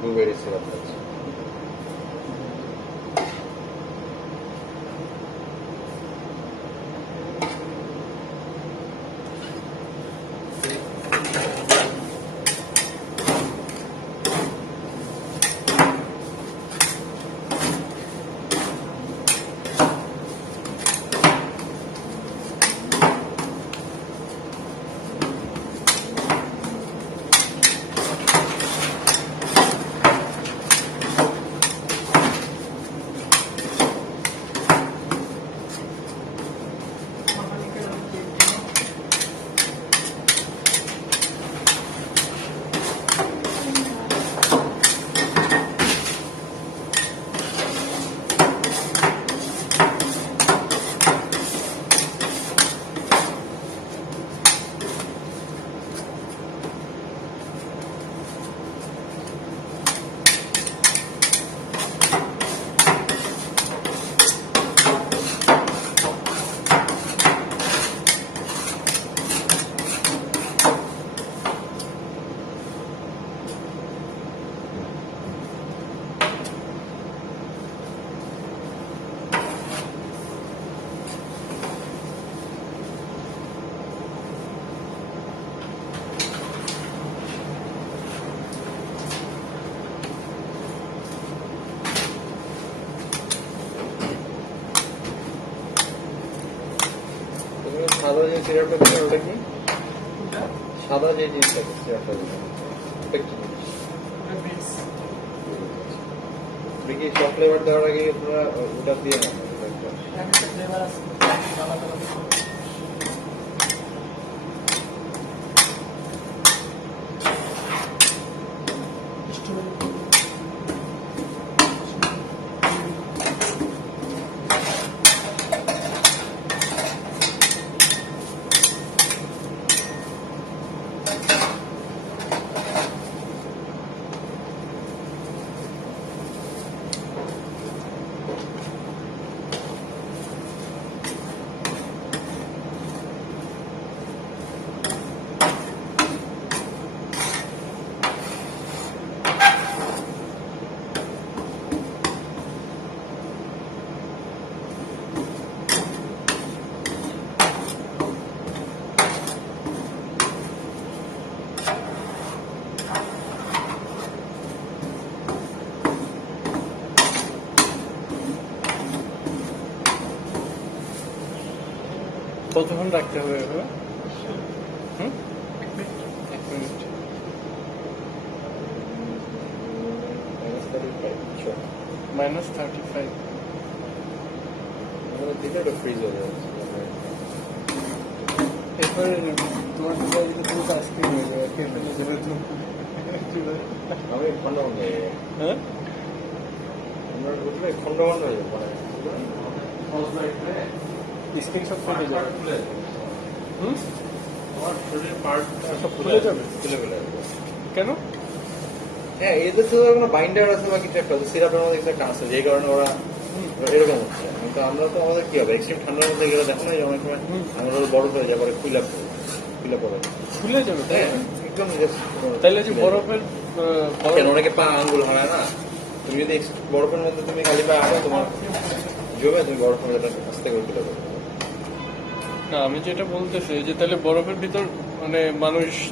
Blueberry syrup আছে। সাদা যে সিরাপটা দিচ্ছেন ওটা কি? সাদা যে জিনিসটা সিরাপটা দিচ্ছেন ওটা কি জিনিস? কি সব ফ্লেভার দেওয়ার আগে আপনারা ওটা দিয়ে নেন? ফ্লেভার আছে আলাদা আলাদা। কতক্ষণ রাখতে হবে এভাবে? এক মিনিট। -35 আমাদের দিকে ওটা ফ্রিজ হয়ে যাচ্ছে। এরপরে তোমার কাছে পুরো আইসক্রিম হয়ে যাবে খেয়ে ফেলে আমি খন্ড বন্ধ হয়ে যাবে। হ্যাঁ আমরা বুঝলে খন্ড বন্ধ হয়ে যাবে স্ক্রিনশট ফেলে যাবে। আমার শরীরের পার্ট সব খুলে যাবে? খুলে ফেলে যাবে। কেন? হ্যাঁ, এদের তো কোনো বাইন্ডার আছে বা কিছু একটা সিরাপের মধ্যে কিছু একটা আছে, যেই কারণে ওরা এরকম হচ্ছে। কিন্তু আমরা তো আমাদের কি হবে, এক্সট্রিম ঠান্ডার মধ্যে গেলে দেখো না যে অনেক সময় আমরা বরফ হয়ে যায়, পরে খুলে পড়ে। খুলে যাবে তাই হ্যাঁ, না? একদম just তাইলে যে বরফের কেন অনেকে পা আঙ্গুল হয় না, তুমি যদি বরফের মধ্যে তুমি খালি পা আনো তোমার জমে, তুমি বরফের মধ্যে আস্তে করে তুলে দেবে। না, আমি যেটা বলতেছি যে তাহলে বরফের ভিতর মানে মানুষ